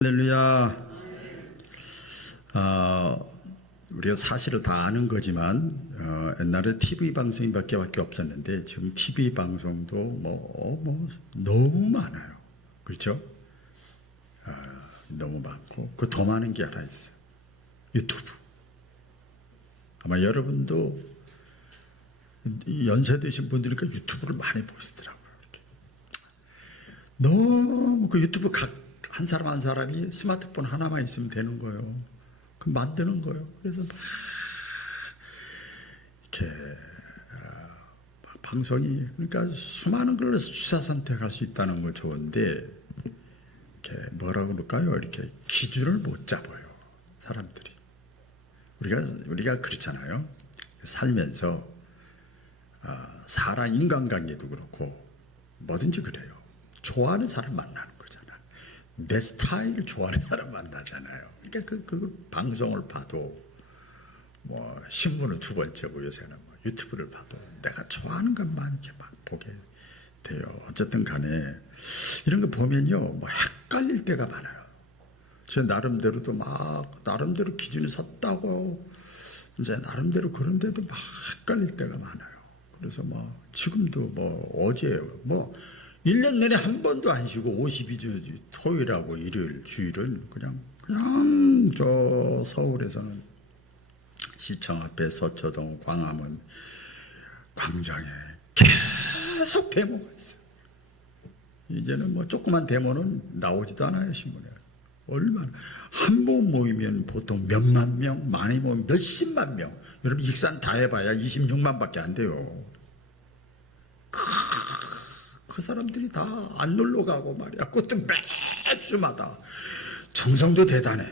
할렐루야. 우리가 사실을 다 아는 거지만 옛날에 TV 방송밖에 없었는데 지금 TV 방송도 너무 많아요. 그렇죠? 너무 많고 그 더 많은 게 하나 있어요. 유튜브. 아마 여러분도 연세 드신 분들이니까 유튜브를 많이 보시더라고요. 이렇게. 너무 그 유튜브 한 사람 한 사람이 스마트폰 하나만 있으면 되는 거예요. 그 만드는 거예요. 그래서 막 이렇게 방송이 그러니까 수많은 걸로 취사 선택할 수 있다는 건 좋은데 이렇게 뭐라고 그럴까요? 이렇게 기준을 못 잡아요. 사람들이 우리가 그렇잖아요. 살면서 사람 인간관계도 그렇고 뭐든지 그래요. 좋아하는 사람 만나는 내 스타일을 좋아하는 사람 만나잖아요. 그러니까 그 방송을 봐도 뭐 신문을 두 번째고 요새는 뭐 유튜브를 봐도 내가 좋아하는 것만 이렇게 막 보게 돼요. 어쨌든 간에 이런 거 보면요, 뭐 헷갈릴 때가 많아요. 제 나름대로도 막 나름대로 기준이 섰다고 이제 나름대로 그런데도 막 헷갈릴 때가 많아요. 그래서 뭐 지금도 뭐 어제 뭐 1년 내내 한 번도 안 쉬고 52주 토요일하고 일요일 주일은 그냥 저 서울에서는 시청 앞에 서초동 광화문 광장에 계속 데모가 있어요. 이제는 뭐 조그만 데모는 나오지도 않아요. 신문에. 얼마나 한 번 모이면 보통 몇만 명, 많이 모이면 몇십만 명. 여러분 익산 다 해봐야 26만밖에 안 돼요. 그 사람들이 다 안 놀러 가고 말이야. 그것도 매주마다. 정성도 대단해.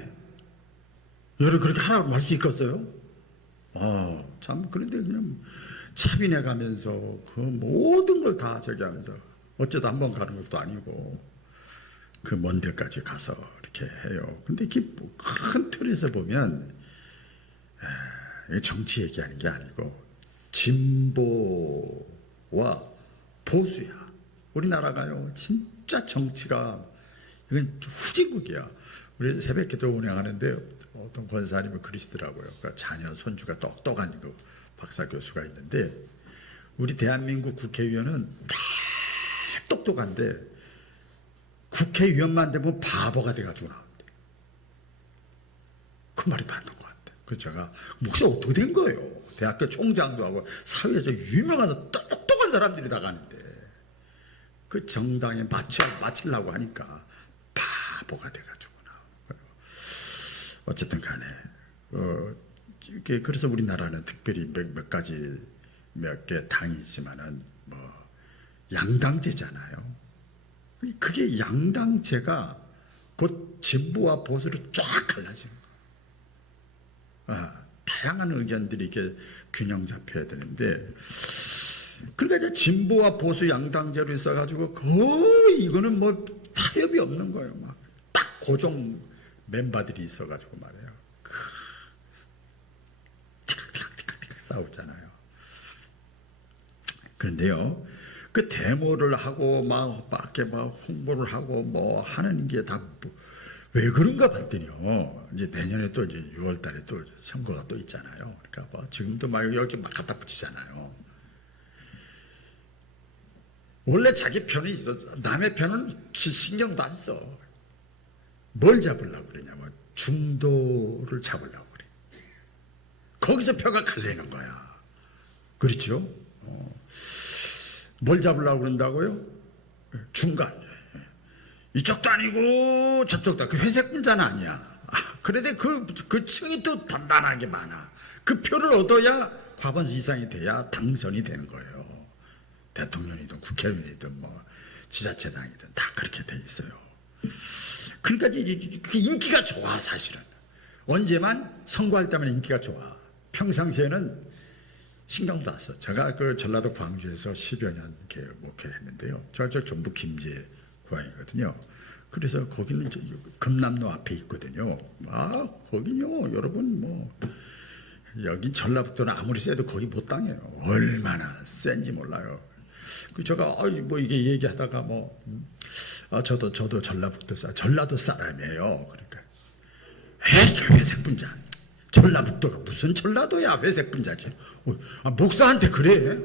여러분 그렇게 하라고 할 수 있겠어요? 참 그런데 그냥 차비내 가면서 그 모든 걸 다 저기 하면서 어쩌다 한 번 가는 것도 아니고 그 먼 데까지 가서 이렇게 해요. 근데 이렇게 큰 틀에서 보면 정치 얘기하는 게 아니고 진보와 보수야. 우리나라가요, 진짜 정치가, 이건 후진국이야. 우리 새벽기도 운영하는데 어떤 권사님이 그러시더라고요. 그러니까 자녀, 손주가 똑똑한 그 박사 교수가 있는데, 우리 대한민국 국회의원은 다 똑똑한데, 국회의원만 되면 바보가 돼가지고 나온대. 그 말이 맞는 것 같아. 그래서 제가, 목사 어떻게 된 거예요? 대학교 총장도 하고, 사회에서 유명한 똑똑한 사람들이 다 가는데, 그 정당에 맞추려고 하니까 바보가 돼가지고 나와요. 어쨌든 간에 그래서 우리나라는 특별히 몇 개 당이 있지만은 뭐 양당제잖아요. 그게 양당제가 곧 진보와 보수로 쫙 갈라지는 거예요. 다양한 의견들이 이렇게 균형 잡혀야 되는데. 그러니까 이제 진보와 보수 양당제로 있어가지고 거의 이거는 뭐 타협이 없는 거예요. 막 딱 고정 멤버들이 있어가지고 말이에요. 티격티격 싸우잖아요. 그런데요, 그 데모를 하고 막 밖에 막 홍보를 하고 뭐 하는 게 다 왜 그런가 봤더니요. 이제 내년에 또 이제 6월달에 또 선거가 또 있잖아요. 그러니까 뭐 지금도 막 여기 막 갖다 붙이잖아요. 원래 자기 편이 있어. 남의 편은 신경도 안 써. 뭘 잡으려고 그러냐면 중도를 잡으려고 그래. 거기서 표가 갈리는 거야. 그렇죠? 뭘 잡으려고 그런다고요? 중간. 이쪽도 아니고 저쪽도. 그 회색 분자는 아니야. 그런데 그 층이 또 단단하게 많아. 그 표를 얻어야 과반수 이상이 돼야 당선이 되는 거예요. 대통령이든 국회의원이든 뭐 지자체당이든 다 그렇게 돼 있어요. 그러니까 인기가 좋아. 사실은 언제만 선거할 때만 인기가 좋아. 평상시에는 신경도 안 써. 제가 그 전라도 광주에서 10여 년 목회했는데요. 저 전북 김제 고향이거든요. 그래서 거기는 금남로 앞에 있거든요. 거긴요, 여러분 뭐 여기 전라북도는 아무리 세도 거기 못 당해요. 얼마나 센지 몰라요. 그 제가 뭐 이게 얘기하다가 뭐 저도 전라도 사람이에요. 그러니까 에이 회색 분자. 전라북도가 무슨 전라도야 회색 분자지. 목사한테 그래.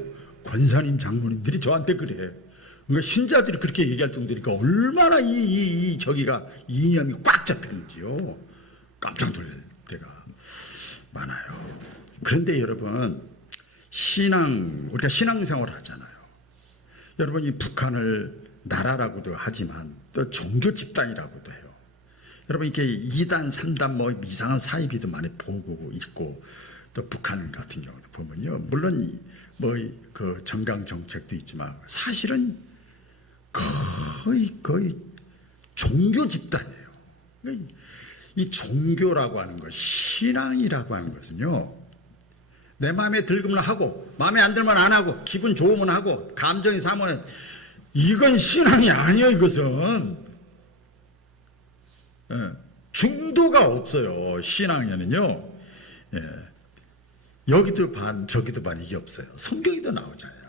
권사님 장로님들이 저한테 그래. 그러니까 신자들이 그렇게 얘기할 정도니까 얼마나 저기가 이념이 꽉 잡혔는지요. 깜짝 놀랄 때가 많아요. 그런데 여러분 우리가 신앙생활을 하잖아요. 여러분 이 북한을 나라라고도 하지만 또 종교 집단이라고도 해요. 여러분 이렇게 2단 3단 뭐 이상한 사이비도 많이 보고 있고 또 북한 같은 경우도 보면요. 물론 뭐 그 정강 정책도 있지만 사실은 거의 종교 집단이에요. 이 종교라고 하는 것, 신앙이라고 하는 것은요. 내 마음에 들면 하고 마음에 안 들면 안 하고 기분 좋으면 하고 감정이 상하면 이건 신앙이 아니에요. 이것은 중도가 없어요. 신앙에는요. 여기도 반 저기도 반 이게 없어요. 성경에도 나오잖아요.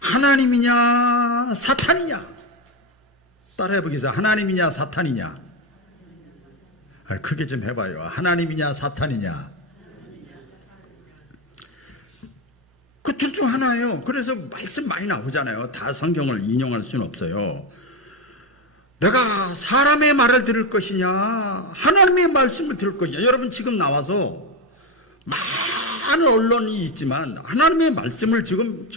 하나님이냐 사탄이냐 따라해 보겠습니다. 하나님이냐 사탄이냐 크게 좀 해봐요. 하나님이냐 사탄이냐 그 둘 중 하나예요. 그래서 말씀 많이 나오잖아요. 다 성경을 인용할 수는 없어요. 내가 사람의 말을 들을 것이냐 하나님의 말씀을 들을 것이냐. 여러분 지금 나와서 많은 언론이 있지만 하나님의 말씀을 지금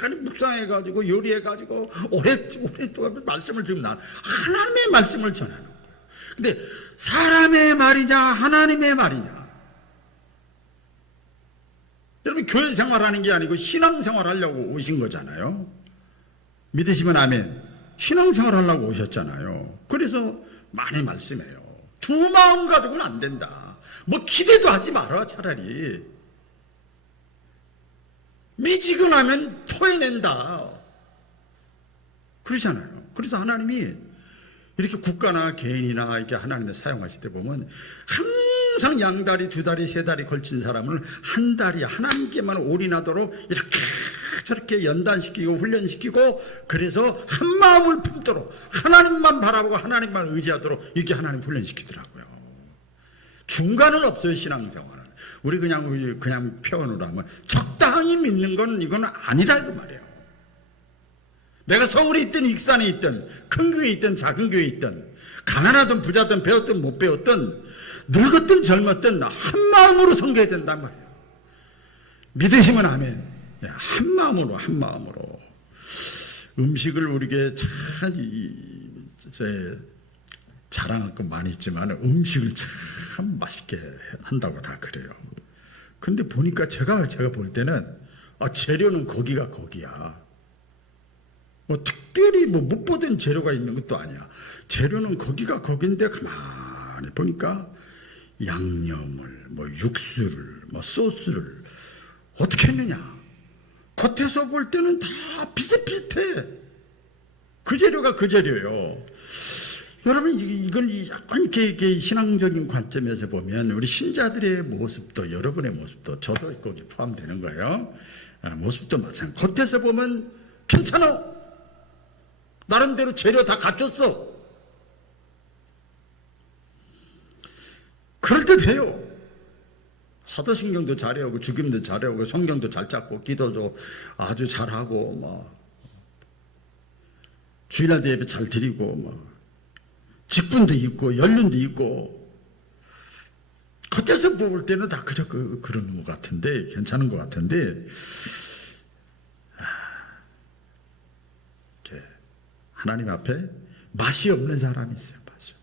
많이 묵상해가지고 요리해가지고 오랫동안 말씀을 지금 하나님의 말씀을 전하는 거예요. 근데 사람의 말이냐 하나님의 말이냐. 여러분 교회 생활하는 게 아니고 신앙생활 하려고 오신 거잖아요. 믿으시면 아멘. 신앙생활 하려고 오셨잖아요. 그래서 많이 말씀해요. 두 마음 가지고는 안 된다. 뭐 기대도 하지 마라. 차라리 미지근하면 토해낸다 그러잖아요. 그래서 하나님이 이렇게 국가나 개인이나 이렇게 하나님을 사용하실 때 보면 항상 양다리 두다리 세다리 걸친 사람을 한 다리 하나님께만 올인하도록 이렇게 저렇게 연단시키고 훈련시키고 그래서 한 마음을 품도록 하나님만 바라보고 하나님만 의지하도록 이렇게 하나님 훈련시키더라고요. 중간은 없어요. 신앙생활은 우리 그냥 표현으로 하면 적당히 믿는 건 이건 아니라고 말이에요. 내가 서울에 있든 익산에 있든 큰 교회에 있든 작은 교회에 있든 가난하든 부자든 배웠든 못 배웠든 늙었든 젊었든 한 마음으로 섬겨야 된단 말이에요. 믿으시면 아멘. 한 마음으로 음식을 우리에게 자랑할 건 많이 있지만 음식을 참 맛있게 한다고 다 그래요. 근데 보니까 제가 볼 때는 재료는 거기가 거기야. 뭐 특별히 못 보던 재료가 있는 것도 아니야. 재료는 거기가 거긴데 가만히 보니까 양념을 육수를 소스를 어떻게 했느냐. 겉에서 볼 때는 다 비슷비슷해. 그 재료가 그 재료예요. 여러분 이건 약간 이렇게 신앙적인 관점에서 보면 우리 신자들의 모습도 여러분의 모습도 저도 거기 포함되는 거예요. 모습도 마찬가지. 겉에서 보면 괜찮아. 나름대로 재료 다 갖췄어. 그럴듯해요. 사도신경도 잘해오고 주김도 잘해오고 성경도 잘 찾고 기도도 아주 잘하고 주일날 예배 잘 드리고 직분도 있고 연륜도 있고 겉에서 볼 때는 다 그런 것 같은데 괜찮은 것 같은데 하나님 앞에 맛이 없는 사람이 있어요. 맛이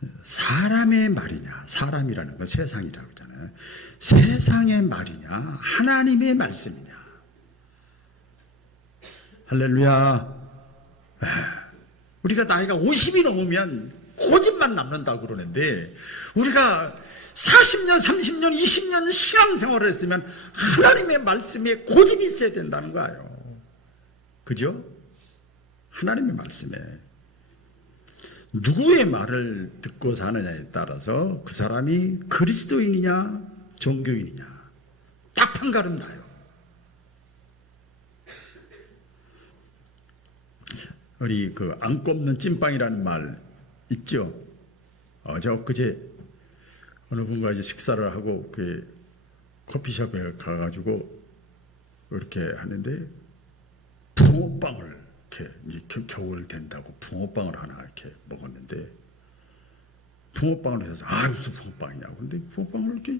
없는. 사람의 말이냐 사람이라는 건 세상이라고 하잖아요. 세상의 말이냐 하나님의 말씀이냐. 할렐루야. 우리가 나이가 50이 넘으면 고집만 남는다고 그러는데 우리가 40년, 30년, 20년 신앙생활을 했으면 하나님의 말씀에 고집이 있어야 된다는 거예요. 그죠? 하나님의 말씀에 누구의 말을 듣고 사느냐에 따라서 그 사람이 그리스도인이냐 종교인이냐 딱 판가름 나요. 우리 그 안 꼽는 찐빵이라는 말 있죠. 저 그제 어느 분과 이제 식사를 하고 그 커피숍에 가가지고 이렇게 하는데 붕어빵을 이렇게 겨울 된다고 붕어빵을 하나 이렇게 먹었는데 붕어빵을 해서 무슨 붕어빵이냐고. 근데 붕어빵을 이렇게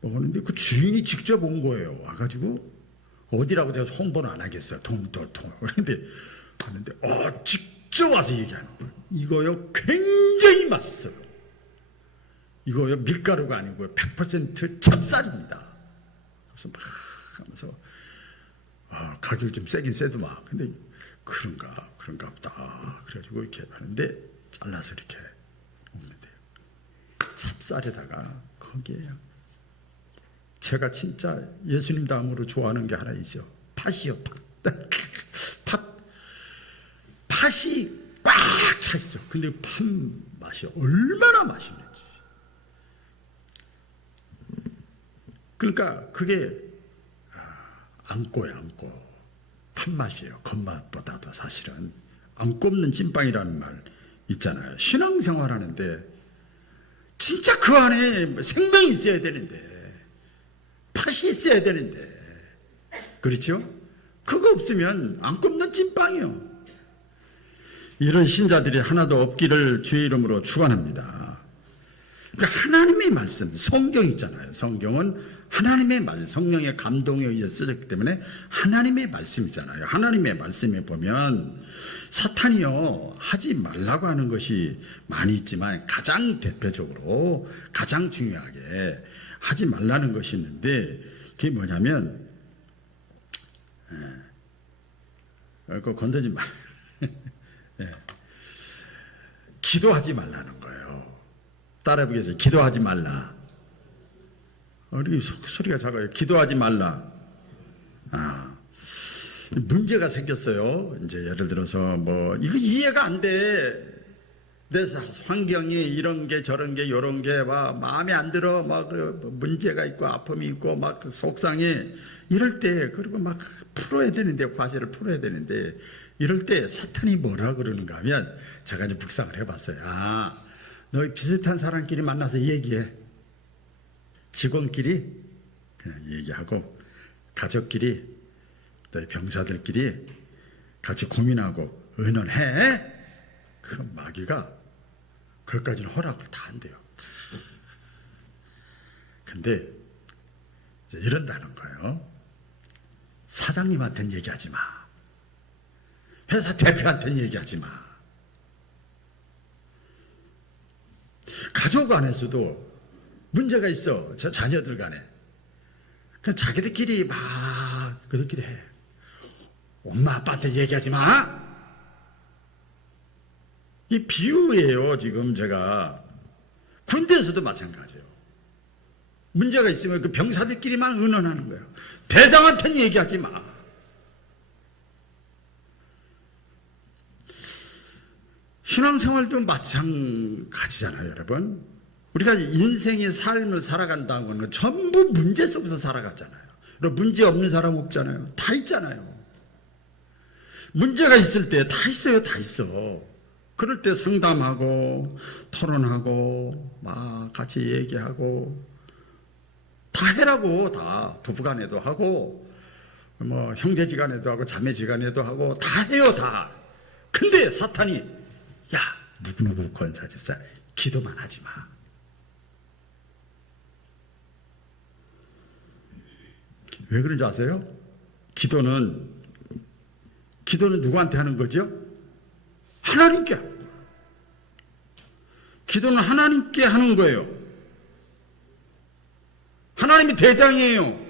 먹었는데 그 주인이 직접 온 거예요. 와가지고 어디라고 제가 홍보는 안 하겠어요. 그런데 하는데 직접 와서 얘기하는 거예요. 이거요 굉장히 맛있어요. 이거요 밀가루가 아니고요 100% 찹쌀입니다. 그래서 막 하면서 가격이 좀 세긴 세더만. 근데 그런가 보다. 그래가지고 이렇게 하는데 잘라서 이렇게 먹는데요. 찹쌀에다가 거기에 제가 진짜 예수님 다음으로 좋아하는 게 하나 있죠. 팥이요. 팥이 꽉 차 있어. 근데 팥 맛이 얼마나 맛있는지. 그러니까 그게 안고요. 팥맛이에요. 겉맛보다도 사실은. 안 꼽는 찐빵이라는 말 있잖아요. 신앙생활 하는데 진짜 그 안에 생명이 있어야 되는데 팥이 있어야 되는데 그렇죠? 그거 없으면 안 꼽는 찐빵이요. 이런 신자들이 하나도 없기를 주의 이름으로 축원합니다. 그러니까 하나님의 말씀, 성경 있잖아요. 성경은 하나님의 말씀, 성령의 감동에 의해 쓰였기 때문에 하나님의 말씀이잖아요. 하나님의 말씀에 보면 사탄이요 하지 말라고 하는 것이 많이 있지만 가장 대표적으로 가장 중요하게 하지 말라는 것이 있는데 그게 뭐냐면 그거 건드지 말 기도하지 말라는 거예요. 따라해 보겠어요. 기도하지 말라. 우리 소리가 작아요. 기도하지 말라. 문제가 생겼어요. 이제 예를 들어서 뭐 이거 이해가 안 돼. 내 환경이 이런 게 저런 게 요런 게 막 마음에 안 들어. 막 문제가 있고 아픔이 있고 막 속상해. 이럴 때 그리고 막 풀어야 되는데 과제를 풀어야 되는데 이럴 때 사탄이 뭐라 그러는가 하면 제가 이제 묵상을 해봤어요. 너희 비슷한 사람끼리 만나서 얘기해. 직원끼리 그냥 얘기하고 가족끼리 너희 병사들끼리 같이 고민하고 의논해. 그럼 마귀가 그것까지는 허락을 다 한대요. 근데 이런다는 거예요. 사장님한테는 얘기하지 마. 회사 대표한테는 얘기하지 마. 가족 안에서도 문제가 있어. 자녀들 간에. 그냥 자기들끼리 막 그들끼리 해. 엄마 아빠한테 얘기하지 마. 이 비유예요. 지금 제가 군대에서도 마찬가지예요. 문제가 있으면 그 병사들끼리만 의논하는 거예요. 대장한테는 얘기하지 마. 신앙생활도 마찬가지잖아요, 여러분. 우리가 인생의 삶을 살아간다는 건 전부 문제 속에서 살아가잖아요. 문제 없는 사람 없잖아요. 다 있잖아요. 문제가 있을 때 다 있어요. 다 있어. 그럴 때 상담하고 토론하고 막 같이 얘기하고 다 해라고. 다 부부간에도 하고 뭐 형제지간에도 하고 자매지간에도 하고 다 해요. 다. 근데 사탄이 야 누구누구 권사 집사 기도만 하지 마. 왜 그런지 아세요? 기도는 누구한테 하는 거죠? 하나님께. 기도는 하나님께 하는 거예요. 하나님이 대장이에요.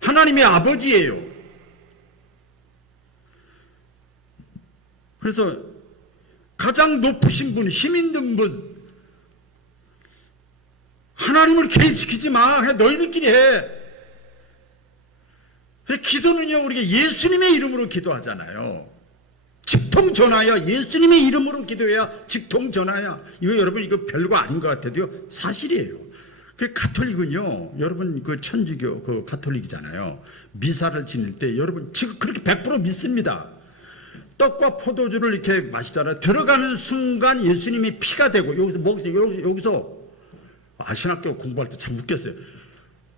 하나님이 아버지예요. 그래서 가장 높으신 분, 힘 있는 분, 하나님을 개입시키지 마. 너희들끼리 해. 기도는요, 우리가 예수님의 이름으로 기도하잖아요. 직통전하여 예수님의 이름으로 기도해야 직통전하여. 이거 여러분 이거 별거 아닌 것 같아도요 사실이에요. 그 가톨릭은요, 여러분 그 천주교 그 가톨릭이잖아요. 미사를 지낼 때 여러분 지금 그렇게 100% 믿습니다. 떡과 포도주를 이렇게 마시잖아요. 들어가는 순간 예수님이 피가 되고, 여기서 신학교 공부할 때 참 웃겼어요.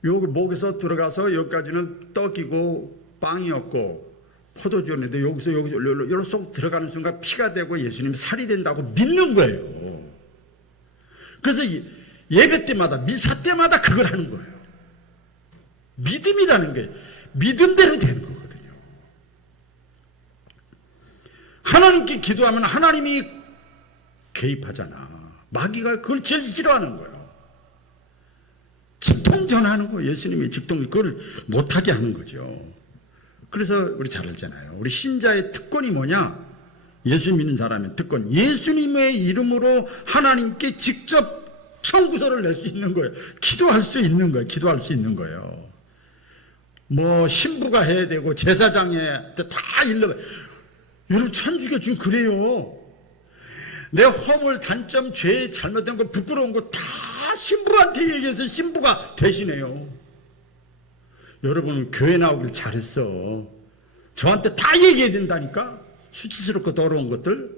여기 목에서 들어가서 여기까지는 떡이고 빵이었고 포도주였는데 여기서 여기 속 들어가는 순간 피가 되고 예수님이 살이 된다고 믿는 거예요. 그래서 예배 때마다, 미사 때마다 그걸 하는 거예요. 믿음이라는 게 믿음대로 되는 거거든요. 하나님께 기도하면 하나님이 개입하잖아. 마귀가 그걸 제일 싫어하는 거예요. 직통 전하는 거예요. 예수님이 직통, 그걸 못하게 하는 거죠. 그래서 우리 잘 알잖아요. 우리 신자의 특권이 뭐냐? 예수 믿는 사람의 특권, 예수님의 이름으로 하나님께 직접 청구서를 낼 수 있는 거예요. 기도할 수 있는 거예요. 기도할 수 있는 거예요. 뭐 신부가 해야 되고 제사장에 다 일러. 여러분, 천주교 지금 그래요. 내 허물, 단점, 죄, 잘못된 거, 부끄러운 거 다 신부한테 얘기해서 신부가 대신해요. 여러분, 교회 나오길 잘했어. 저한테 다 얘기해야 된다니까. 수치스럽고 더러운 것들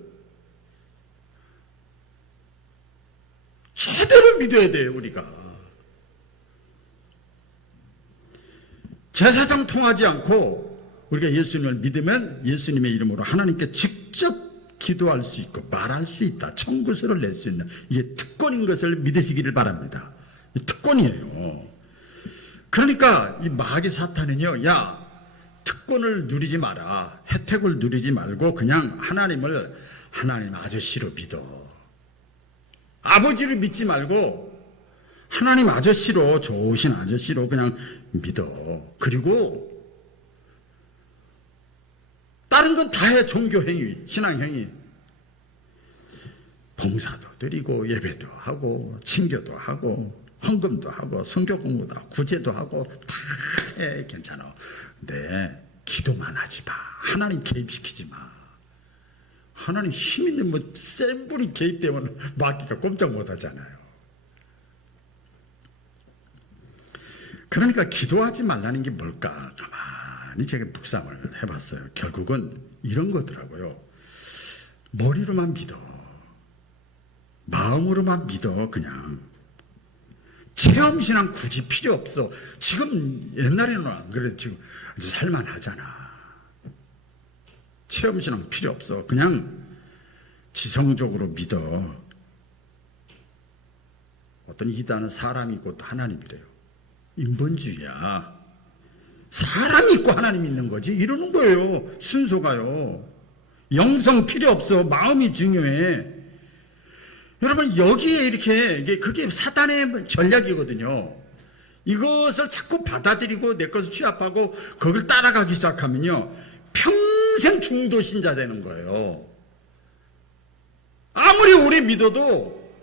제대로 믿어야 돼요. 우리가 제사장 통하지 않고 우리가 예수님을 믿으면 예수님의 이름으로 하나님께 직접 기도할 수 있고 말할 수 있다. 청구서를 낼 수 있는, 이게 특권인 것을 믿으시기를 바랍니다. 이 특권이에요. 그러니까 이 마귀 사탄은요, 야, 특권을 누리지 마라, 혜택을 누리지 말고 그냥 하나님 아저씨로 믿어. 아버지를 믿지 말고 하나님 아저씨로, 좋으신 아저씨로 그냥 믿어. 그리고 다른 건 다 해. 종교행위, 신앙행위, 봉사도 드리고 예배도 하고 친교도 하고 헌금도 하고 성경 공부도 하고 구제도 하고 다 해. 괜찮아. 근데 기도만 하지 마. 하나님 개입시키지 마. 하나님 힘 있는 센 분이 개입되면 마귀가 꼼짝 못 하잖아요. 그러니까 기도하지 말라는 게 뭘까? 가만히 제가 묵상을 해봤어요. 결국은 이런 거더라고요. 머리로만 믿어. 마음으로만 믿어. 그냥 체험신앙 굳이 필요 없어. 지금 옛날에는 안 그래도 지금 이제 살만하잖아. 체험신앙 필요 없어. 그냥 지성적으로 믿어. 어떤 이단은 사람이 있고 또 하나님이래요. 인본주의야. 사람이 있고 하나님 있는 거지 이러는 거예요. 순서가요. 영성 필요 없어. 마음이 중요해. 여러분, 여기에 이렇게, 그게 사단의 전략이거든요. 이것을 자꾸 받아들이고 내 것을 취합하고 그걸 따라가기 시작하면요, 평생 중도 신자 되는 거예요. 아무리 오래 믿어도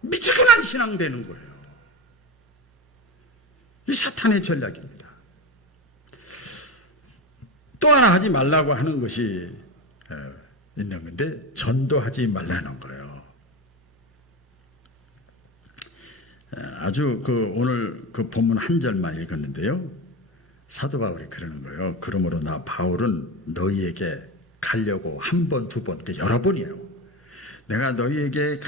미지근한 신앙 되는 거예요. 이 사탄의 전략입니다. 또 하나 하지 말라고 하는 것이 있는 건데, 전도하지 말라는 거예요. 아주 오늘 그 본문 한 절만 읽었는데요. 사도 바울이 그러는 거예요. 그러므로 나 바울은 너희에게 가려고 한 번, 두 번, 여러 번이에요. 내가 너희에게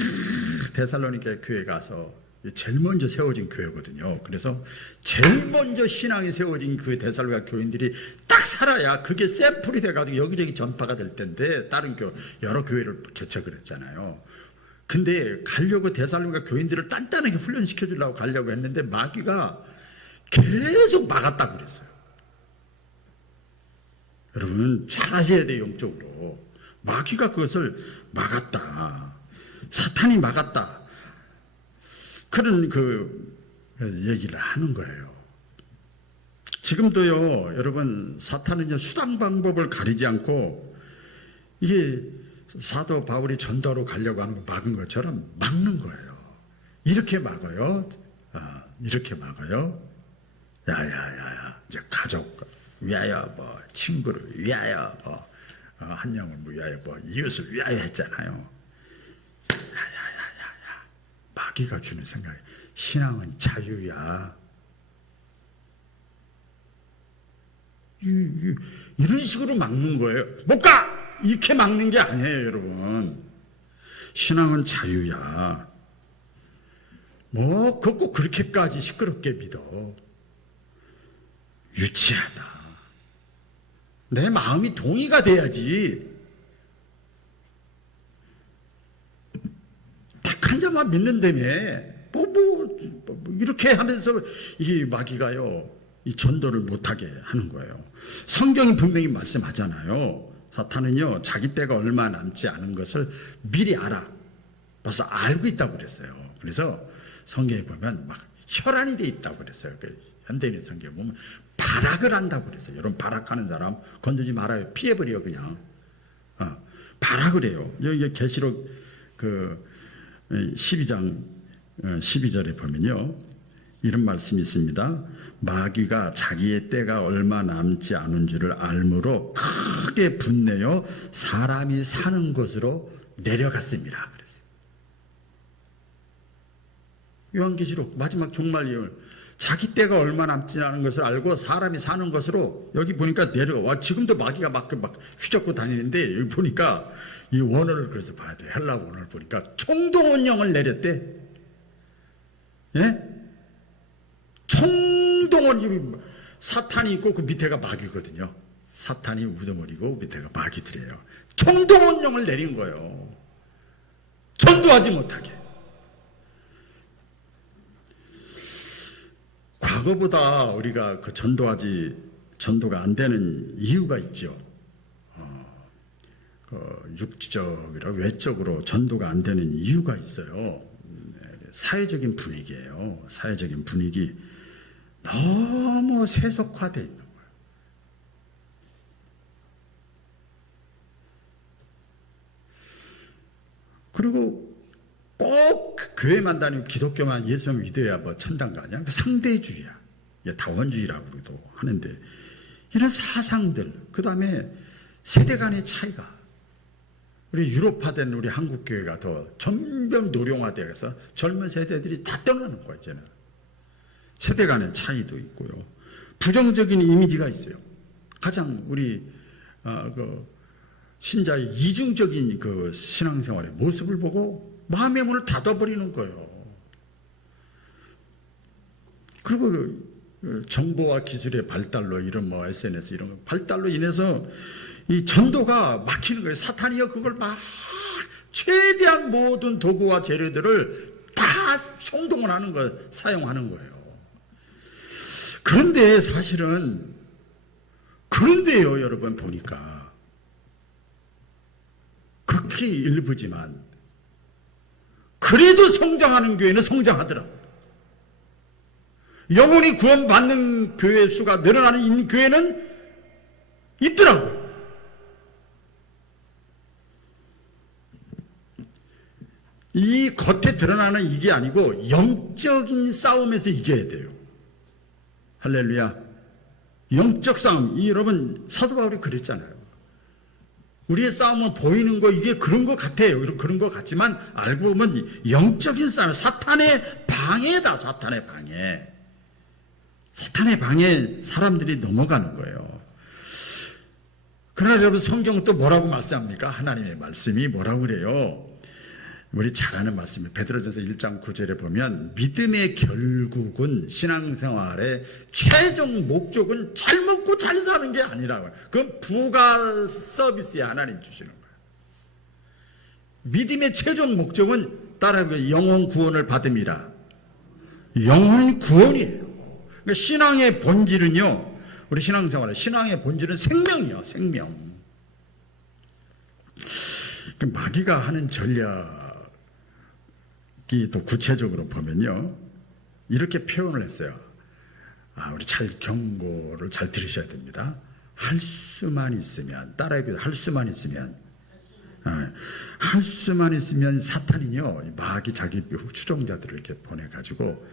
데살로니가 교회 가서 제일 먼저 세워진 교회거든요. 그래서 제일 먼저 신앙이 세워진 그 데살로니가 교인들이 딱 살아야 그게 샘플이 돼가지고 여기저기 전파가 될 텐데, 다른 여러 교회를 개척을 했잖아요. 근데 가려고 데살로니가 교인들을 단단하게 훈련시켜 주려고 가려고 했는데 마귀가 계속 막았다고 그랬어요. 여러분, 잘 아셔야 돼요. 영적으로 마귀가 그것을 막았다. 사탄이 막았다. 그런 얘기를 하는 거예요. 지금도요, 여러분, 사탄은요, 수단 방법을 가리지 않고, 이게 사도 바울이 전도로 가려고 하는 거 막은 것처럼 막는 거예요. 이렇게 막아요. 이렇게 막아요. 야야야야, 이제 가족 위하여, 뭐 친구를 위하여, 한 영을 위하여, 이웃을 위하여 했잖아요. 야야야야야, 마귀가 주는 생각이, 신앙은 자유야. 이런 식으로 막는 거예요. 못 가! 이렇게 막는 게 아니에요, 여러분. 신앙은 자유야. 뭐 그거 꼭 그렇게까지 시끄럽게 믿어. 유치하다. 내 마음이 동의가 돼야지. 딱 한 자만 믿는다며. 이렇게 하면서 이 마귀가요, 이 전도를 못하게 하는 거예요. 성경이 분명히 말씀하잖아요. 사탄은요, 자기 때가 얼마 남지 않은 것을 미리 알아. 벌써 알고 있다고 그랬어요. 그래서 성경에 보면 막 혈안이 돼 있다고 그랬어요. 현대인의 성경에 보면 발악을 한다고 그랬어요. 여러분, 발악하는 사람 건드지 말아요. 피해버려 그냥. 발악을 해요. 여기 계시록 12장 12절에 보면요, 이런 말씀이 있습니다. 마귀가 자기의 때가 얼마 남지 않은 줄을 알므로 크게 분내어 사람이 사는 곳으로 내려갔습니다. 그랬어요. 요한계시록 마지막 종말 예언, 자기 때가 얼마 남지 않은 것을 알고 사람이 사는 것으로, 여기 보니까 내려가. 지금도 마귀가 막 휘젓고 다니는데, 여기 보니까 이 원어를 그래서 봐야 돼요. 헬라 원어를 보니까 총동원령을 내렸대. 예? 총동원, 사탄이 있고 그 밑에가 마귀거든요. 사탄이 우두머리고 밑에가 마귀들이에요. 총동원령을 내린 거예요. 전도하지 못하게. 과거보다 우리가 그 전도가 안 되는 이유가 있죠. 육적이라 외적으로 전도가 안 되는 이유가 있어요. 사회적인 분위기예요. 사회적인 분위기. 너무 세속화되어 있는 거예요. 그리고 꼭 교회만 다니고 기독교만 예수만 믿어야 뭐 천당 가냐? 상대주의야. 다원주의라고도 하는데, 이런 사상들, 그 다음에 세대 간의 차이가, 우리 유럽화된 우리 한국교회가 더 점점 노령화되어서 젊은 세대들이 다 떠나는 거예요, 이제는. 세대 간의 차이도 있고요. 부정적인 이미지가 있어요. 가장 우리 신자의 이중적인 그 신앙생활의 모습을 보고 마음의 문을 닫아버리는 거예요. 그리고 정보와 기술의 발달로, 이런 SNS 이런 거 발달로 인해서 이 전도가 막히는 거예요. 사탄이요, 그걸 막 최대한 모든 도구와 재료들을 다 총동원하는 거, 사용하는 거예요. 그런데 사실은, 그런데요, 여러분 보니까 극히 일부지만 그래도 성장하는 교회는 성장하더라고요. 영혼이 구원받는 교회 수가 늘어나는 교회는 있더라고요. 이 겉에 드러나는 이게 아니고 영적인 싸움에서 이겨야 돼요. 할렐루야. 영적 싸움. 여러분, 사도 바울이 그랬잖아요. 우리의 싸움은 보이는 거, 이게 그런 것 같아요. 그런 것 같지만 알고 보면 영적인 싸움, 사탄의 방해다. 사탄의 방해. 사탄의 방해 사람들이 넘어가는 거예요. 그러나 여러분, 성경은 또 뭐라고 말씀합니까? 하나님의 말씀이 뭐라고 그래요? 우리 잘 아는 말씀이에요. 베드로전서 1장 9절에 보면 믿음의 결국은, 신앙생활의 최종 목적은 잘 먹고 잘 사는 게 아니라고. 그건 부가 서비스야. 하나님 주시는 거예요. 믿음의 최종 목적은 따라하면 영혼 구원을 받음이라. 영혼 구원이에요. 그러니까 신앙의 본질은요, 우리 신앙생활의 신앙의 본질은 생명이요. 생명. 마귀가 하는 전략, 또 구체적으로 보면요, 이렇게 표현을 했어요. 우리 잘 경고를 잘 들으셔야 됩니다. 할 수만 있으면, 따라해보세요. 할 수만 있으면, 할 수만 있으면 사탄이요, 마귀 자기 추종자들을 이렇게 보내가지고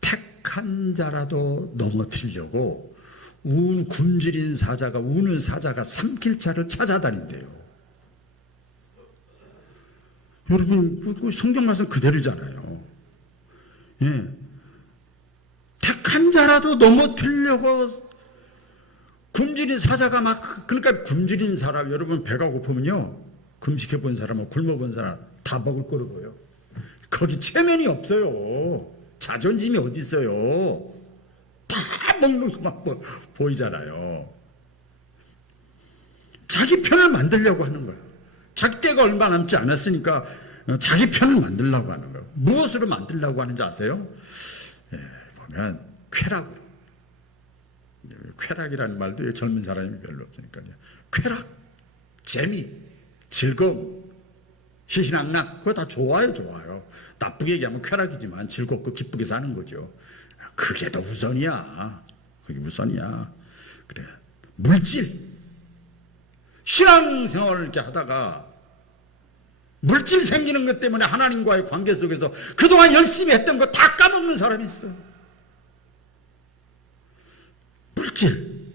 택한 자라도 넘어뜨리려고 굶주린 사자가, 우는 사자가 삼킬 자를 찾아다닌대요. 여러분, 성경 말씀 그대로잖아요. 예. 택한 자라도 넘어뜨리려고 굶주린 사자가 막, 그러니까 굶주린 사람, 여러분 배가 고프면요, 금식해 본 사람은 굶어 본 사람 다 먹을 거로 보여. 거기 체면이 없어요. 자존심이 어디 있어요. 다 먹는 것만 보이잖아요. 자기 편을 만들려고 하는 거예요. 자기 때가 얼마 남지 않았으니까 자기 편을 만들려고 하는 거예요. 무엇으로 만들려고 하는지 아세요? 예, 보면 쾌락으로. 쾌락이라는 말도 젊은 사람이 별로 없으니까요. 쾌락, 재미, 즐거움, 희희낙낙, 그거 다 좋아요, 좋아요. 나쁘게 얘기하면 쾌락이지만 즐겁고 기쁘게 사는 거죠. 그게 더 우선이야. 그게 우선이야. 그래. 물질. 신앙생활을 이렇게 하다가 물질 생기는 것 때문에 하나님과의 관계 속에서 그동안 열심히 했던 거 다 까먹는 사람이 있어. 물질,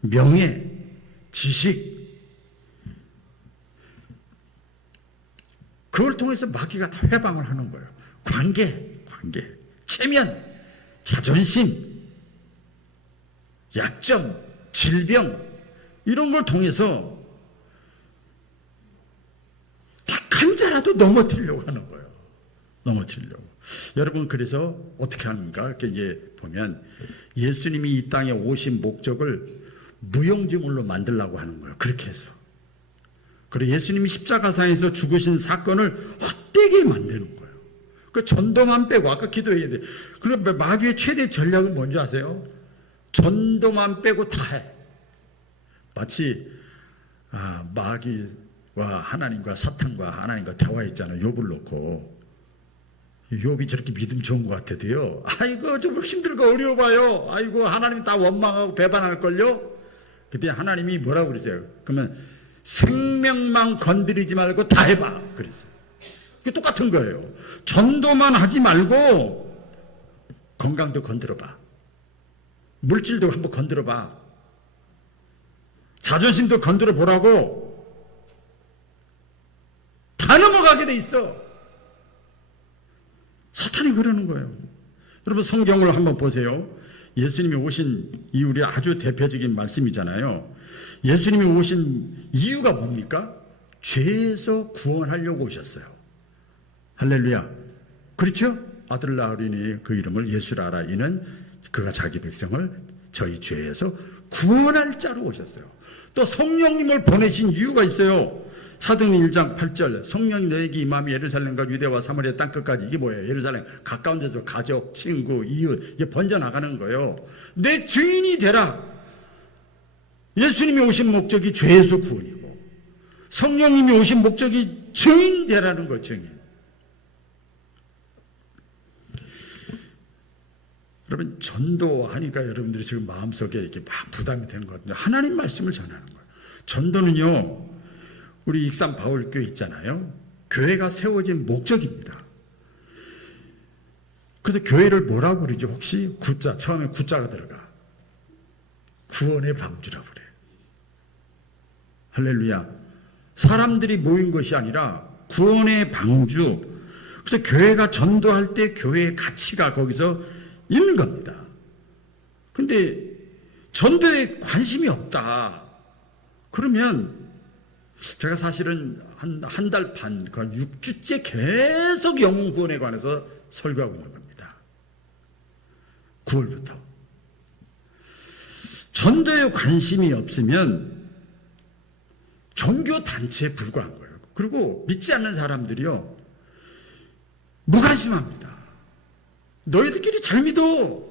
명예, 지식, 그걸 통해서 마귀가 다 회방을 하는 거예요. 관계, 체면, 자존심, 약점, 질병, 이런 걸 통해서 딱 한 자라도 넘어뜨리려고 하는 거예요. 넘어뜨리려고. 여러분, 그래서 어떻게 하는가? 이렇게 이제 보면 예수님이 이 땅에 오신 목적을 무용지물로 만들려고 하는 거예요. 그렇게 해서. 그리고 예수님이 십자가상에서 죽으신 사건을 헛되게 만드는 거예요. 그 전도만 빼고, 아까 기도해야 돼. 그럼 마귀의 최대 전략은 뭔지 아세요? 전도만 빼고 다 해. 마치 마귀와 하나님과 사탄과 하나님과 대화했잖아요. 욥을 놓고. 욥이 저렇게 믿음 좋은 것 같아도요, 아이고 좀 힘들고 어려워봐요. 아이고 하나님 다 원망하고 배반할걸요. 그때 하나님이 뭐라고 그러세요? 그러면 생명만 건드리지 말고 다 해봐 그랬어요. 그게 똑같은 거예요. 전도만 하지 말고 건강도 건드려봐, 물질도 한번 건드려봐, 자존심도 건드려 보라고. 다 넘어가게 돼 있어. 사탄이 그러는 거예요. 여러분, 성경을 한번 보세요. 예수님이 오신 이유의 아주 대표적인 말씀이잖아요. 예수님이 오신 이유가 뭡니까? 죄에서 구원하려고 오셨어요. 할렐루야. 그렇죠? 아들 낳으리니 그 이름을 예수라라. 이는 그가 자기 백성을 저희 죄에서 구원할 자로 오셨어요. 또 성령님을 보내신 이유가 있어요. 사도행전 1장 8절, 성령이 너에게 임함이 예루살렘과 유대와 사마리아 땅끝까지. 이게 뭐예요? 예루살렘 가까운 데서 가족, 친구, 이웃 이게 번져나가는 거예요. 내 증인이 되라. 예수님이 오신 목적이 죄에서 구원이고, 성령님이 오신 목적이 증인 되라는 거. 증인. 여러분, 전도하니까 여러분들이 지금 마음속에 이렇게 막 부담이 되는 거거든요. 하나님 말씀을 전하는 거예요. 전도는요, 우리 익산 바울교회 있잖아요. 교회가 세워진 목적입니다. 그래서 교회를 뭐라고 그러죠? 혹시 구자, 처음에 구자가 들어가. 구원의 방주라고 그래요. 할렐루야. 사람들이 모인 것이 아니라 구원의 방주. 그래서 교회가 전도할 때 교회의 가치가 거기서 있는 겁니다. 근데 전도에 관심이 없다. 그러면 제가 사실은 한 달 반, 6주째 계속 영혼 구원에 관해서 설교하고 있는 겁니다. 9월부터. 전도에 관심이 없으면 종교 단체에 불과한 거예요. 그리고 믿지 않는 사람들이요, 무관심합니다. 너희들끼리 잘 믿어.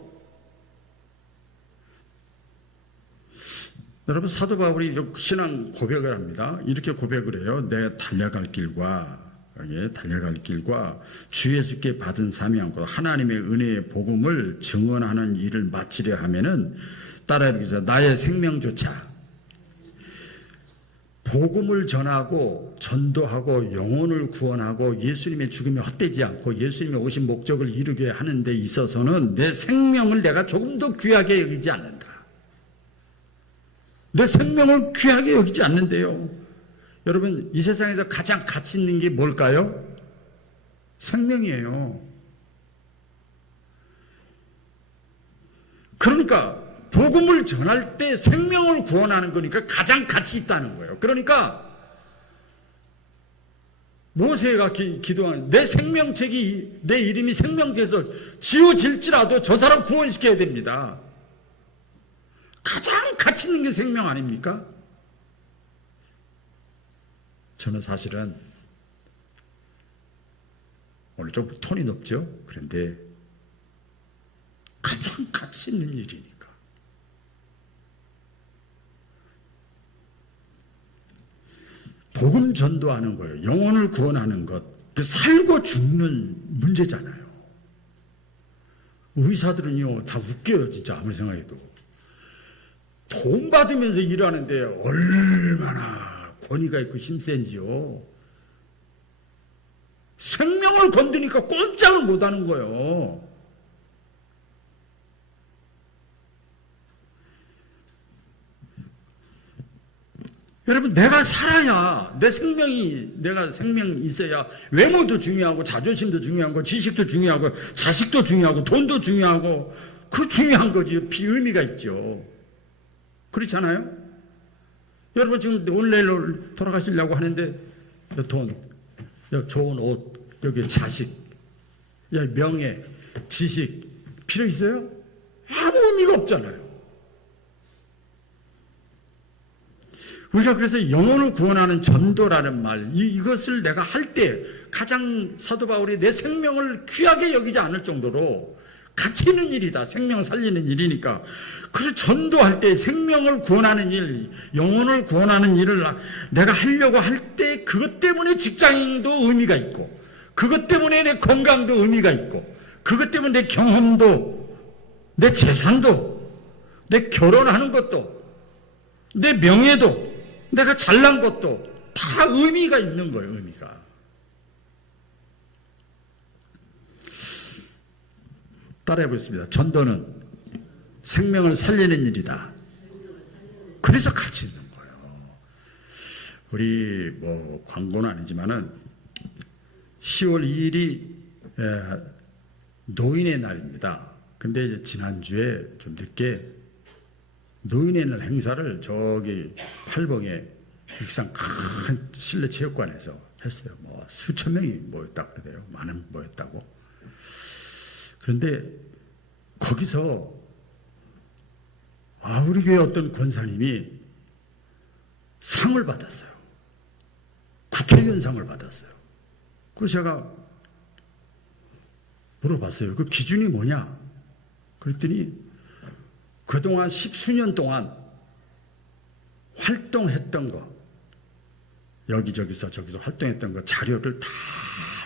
여러분, 사도 바울이 신앙 고백을 합니다. 이렇게 고백을 해요. 내 달려갈 길과 주 예수께 받은 사명과 하나님의 은혜의 복음을 증언하는 일을 마치려 하면은 따라 이렇게 나의 생명조차 복음을 전하고 전도하고 영혼을 구원하고 예수님의 죽음이 헛되지 않고 예수님의 오신 목적을 이루게 하는 데 있어서는 내 생명을 내가 조금 더 귀하게 여기지 않는다. 내 생명을 귀하게 여기지 않는데요. 여러분, 이 세상에서 가장 가치 있는 게 뭘까요? 생명이에요. 그러니까 복음을 전할 때 생명을 구원하는 거니까 가장 가치 있다는 거예요. 그러니까 모세가 기도하는 내 생명책이 내 이름이 생명책에서 지워질지라도 저 사람 구원시켜야 됩니다. 가장 가치 있는 게 생명 아닙니까? 저는 사실은 오늘 좀 톤이 높죠? 그런데 가장 가치 있는 일이니까. 복음 전도하는 거예요. 영혼을 구원하는 것. 살고 죽는 문제잖아요. 의사들은요, 다 웃겨요, 진짜 아무리 생각해도. 돈 받으면서 일하는데 얼마나 권위가 있고 힘센지요. 생명을 건드니까 꼼짝을 못 하는 거예요. 여러분, 내가 살아야 내가 생명이 있어야 외모도 중요하고 자존심도 중요하고 지식도 중요하고 자식도 중요하고 돈도 중요하고 그 중요한 거지. 의미가 있죠. 그렇잖아요? 여러분 지금 오늘 내일 돌아가시려고 하는데 돈, 좋은 옷, 여기 자식, 명예, 지식 필요 있어요? 아무 의미가 없잖아요. 우리가 그래서 영혼을 구원하는 전도라는 말, 이것을 내가 할 때 가장 사도 바울이 내 생명을 귀하게 여기지 않을 정도로 가치 있는 일이다. 생명 살리는 일이니까. 그래서 전도할 때 생명을 구원하는 일, 영혼을 구원하는 일을 내가 하려고 할 때 그것 때문에 직장도 의미가 있고, 그것 때문에 내 건강도 의미가 있고, 그것 때문에 내 경험도, 내 재산도, 내 결혼하는 것도, 내 명예도, 내가 잘난 것도 다 의미가 있는 거예요. 의미가. 따라해 보겠습니다. 전도는 생명을 살리는 일이다. 그래서 가치 있는 거예요. 우리 광고는 아니지만은 10월 2일이 노인의 날입니다. 근데 지난주에 좀 늦게 노인의 날 행사를 저기 팔봉에 익산 큰 실내 체육관에서 했어요. 수천 명이 모였다고 그러대요. 많은 모였다고. 그런데 거기서 우리 교회 어떤 권사님이 상을 받았어요. 국회의원 상을 받았어요. 그래서 제가 물어봤어요. 그 기준이 뭐냐? 그랬더니 그동안 10수년 동안 활동했던 거, 여기저기서 저기서 활동했던 거 자료를 다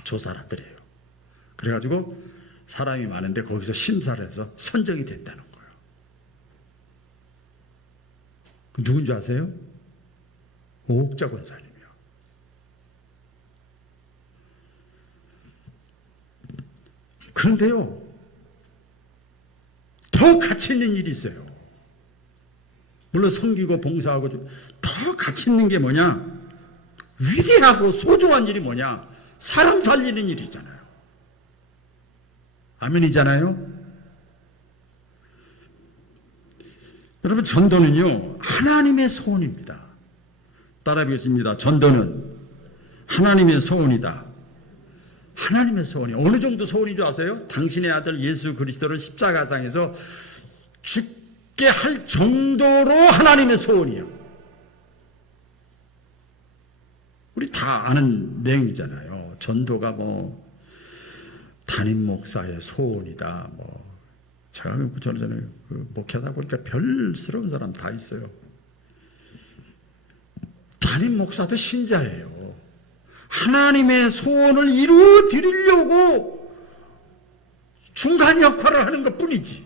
조사를 하더래요. 그래가지고 사람이 많은데 거기서 심사를 해서 선정이 됐다는 거예요. 그 누군지 아세요? 오옥자 권사님이요. 그런데요, 더 가치 있는 일이 있어요. 물론 섬기고 봉사하고 더 가치 있는 게 뭐냐? 위대하고 소중한 일이 뭐냐? 사람 살리는 일이잖아요. 아멘이잖아요. 여러분, 전도는요 하나님의 소원입니다. 따라하겠습니다. 전도는 하나님의 소원이다. 하나님의 소원이 어느 정도 소원인 줄 아세요? 당신의 아들 예수 그리스도를 십자가상에서 죽게 할 정도로 하나님의 소원이에요. 우리 다 아는 내용이잖아요. 전도가 담임 목사의 소원이다. 제가 전에 목회하다 보니까 별스러운 사람 다 있어요. 담임 목사도 신자예요. 하나님의 소원을 이루어 드리려고 중간 역할을 하는 것 뿐이지.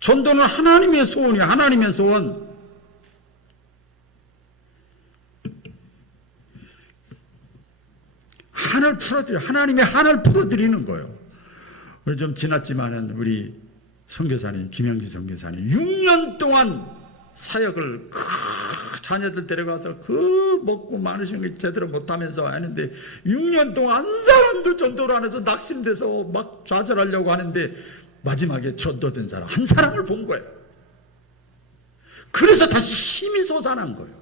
전도는 하나님의 소원이야. 하나님의 소원. 한을 풀어드려. 하나님의 한을 풀어드리는 거예요. 좀 지났지만은 우리 선교사님, 김영지 선교사님 6년 동안 사역을 자녀들 데려가서 먹고 많으신 거 제대로 못하면서 하는데 6년 동안 한 사람도 전도를 안 해서 낙심돼서 막 좌절하려고 하는데 마지막에 전도된 사람 한 사람을 본 거예요. 그래서 다시 힘이 솟아난 거예요.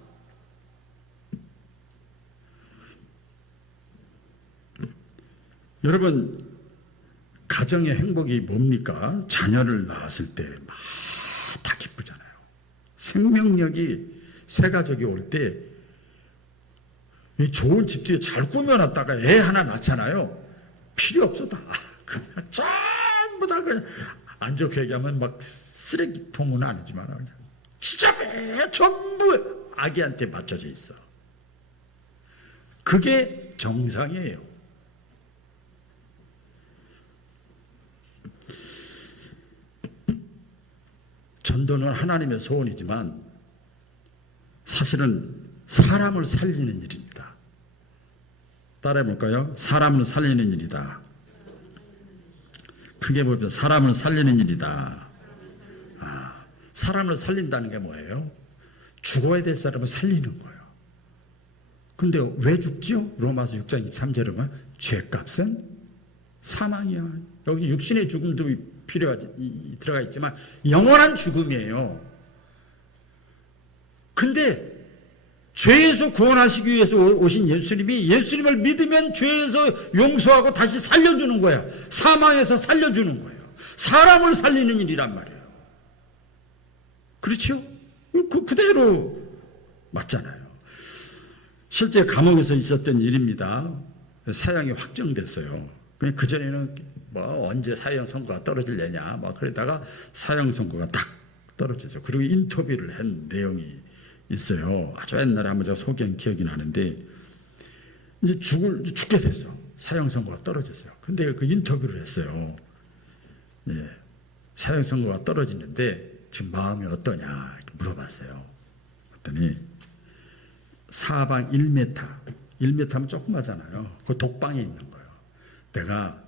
여러분, 가정의 행복이 뭡니까? 자녀를 낳았을 때 막 다 기쁘잖아요. 생명력이 새 가족이 올 때 좋은 집도 잘 꾸며놨다가 애 하나 낳잖아요. 필요 없어 다. 그냥 전부 다 그냥 안 좋게 얘기하면 막 쓰레기통은 아니지만 그냥 지저분해 전부 아기한테 맞춰져 있어. 그게 정상이에요. 전도는 하나님의 소원이지만 사실은 사람을 살리는 일입니다. 따라해볼까요? 사람을 살리는 일이다. 크게 보면 사람을 살리는 일이다. 사람을 살린다는 게 뭐예요? 죽어야 될 사람을 살리는 거예요. 근데 왜 죽죠? 로마서 6장 23절에 보면 죄값은 사망이야. 여기 육신의 죽음도 필요하지 들어가 있지만 영원한 죽음이에요. 근데 죄에서 구원하시기 위해서 오신 예수님이 예수님을 믿으면 죄에서 용서하고 다시 살려주는 거야. 사망에서 살려주는 거예요. 사람을 살리는 일이란 말이에요. 그렇죠? 그대로 맞잖아요. 실제 감옥에서 있었던 일입니다. 사형이 확정됐어요. 그냥 그전에는 뭐 언제 사형 선고가 떨어질래냐 막 그러다가 사형 선고가 딱 떨어졌어요. 그리고 인터뷰를 한 내용이 있어요. 아주 옛날에 한번 제가 소개한 기억이 나는데 이제 죽게 됐어. 사형 선고가 떨어졌어요. 근데 그 인터뷰를 했어요. 예, 사형 선고가 떨어지는데 지금 마음이 어떠냐 이렇게 물어봤어요. 그랬더니 사방 1m, 1m면 조그마잖아요. 그 독방에 있는 거예요. 내가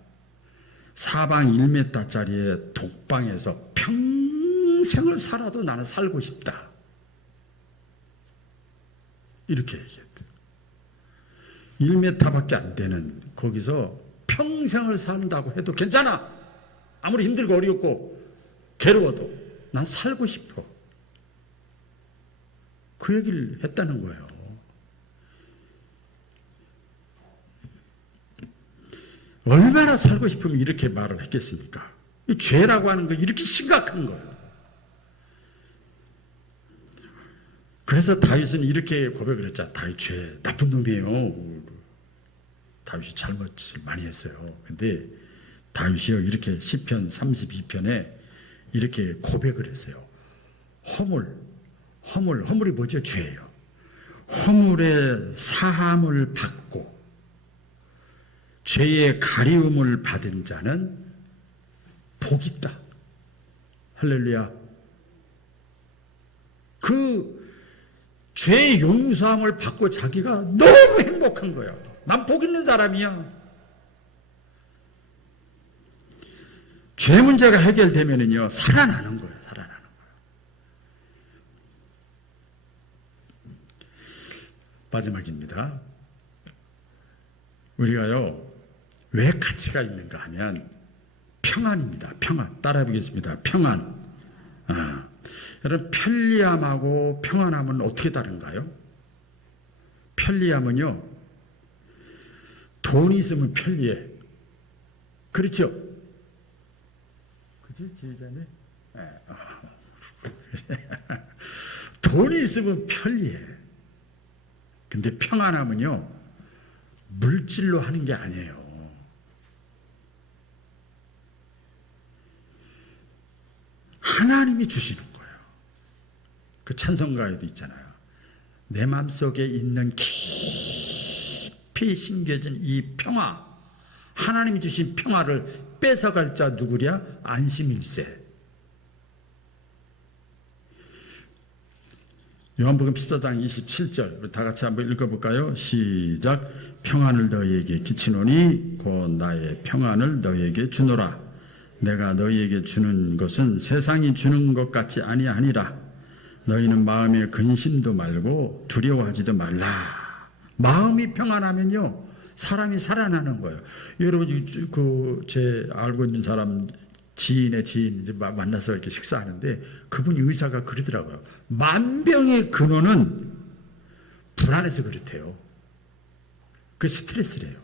사방 1m짜리의 독방에서 평생을 살아도 나는 살고 싶다. 이렇게 얘기했대요. 1m밖에 안 되는 거기서 평생을 산다고 해도 괜찮아. 아무리 힘들고 어렵고 괴로워도 난 살고 싶어. 그 얘기를 했다는 거예요. 얼마나 살고 싶으면 이렇게 말을 했겠습니까? 죄라고 하는 거 이렇게 심각한 거예요. 그래서 다윗은 이렇게 고백을 했잖아. 다윗 죄 나쁜 놈이에요. 다윗이 잘못을 많이 했어요. 근데 다윗이요 이렇게 시편 32편에 이렇게 고백을 했어요. 허물이 뭐죠? 죄예요. 허물의 사함을 받고 죄의 가리움을 받은 자는 복이 있다. 할렐루야. 그 죄의 용서함을 받고 자기가 너무 행복한 거야. 난 복 있는 사람이야. 죄 문제가 해결되면은요 살아나는 거예요. 살아나는 거예요. 마지막입니다. 우리가요 왜 가치가 있는가 하면 평안입니다. 평안. 따라해보겠습니다. 평안. 여러분 편리함하고 평안함은 어떻게 다른가요? 편리함은요 돈이 있으면 편리해. 그렇죠? 그치 지휘자님? 돈이 있으면 편리해. 근데 평안함은요 물질로 하는 게 아니에요. 하나님이 주시는 거예요. 그 찬송가에도 있잖아요. 내 마음속에 있는 깊이 심겨진 이 평화, 하나님이 주신 평화를 뺏어갈 자 누구랴? 안심일세. 요한복음 14장 27절 다 같이 한번 읽어볼까요? 시작. 평안을 너희에게 끼치노니 곧 나의 평안을 너희에게 주노라. 내가 너희에게 주는 것은 세상이 주는 것 같이 아니하니라. 너희는 마음에 근심도 말고 두려워하지도 말라. 마음이 평안하면요 사람이 살아나는 거예요. 여러분 제 알고 있는 사람 지인의 지인 이제 만나서 이렇게 식사하는데 그분이 의사가 그러더라고요. 만병의 근원은 불안해서 그렇대요. 그 스트레스래요.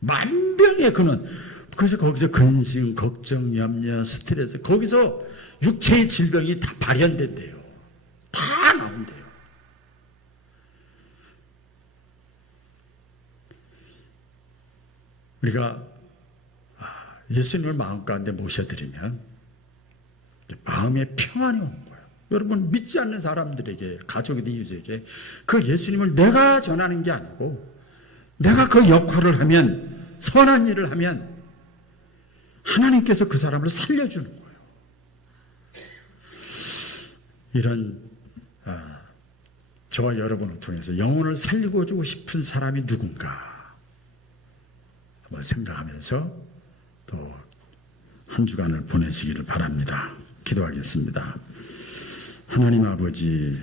만병의 근원. 그래서 거기서 근심, 걱정, 염려, 스트레스, 거기서 육체의 질병이 다 발현된대요. 다 나온대요. 우리가 예수님을 마음 가운데 모셔드리면 마음의 평안이 오는 거예요. 여러분, 믿지 않는 사람들에게, 가족이든 이웃에게 그 예수님을 내가 전하는 게 아니고 내가 그 역할을 하면, 선한 일을 하면 하나님께서 그 사람을 살려주는 거예요. 이런 저와 여러분을 통해서 영혼을 살리고 주고 싶은 사람이 누군가 한번 생각하면서 또 한 주간을 보내시기를 바랍니다. 기도하겠습니다. 하나님 아버지,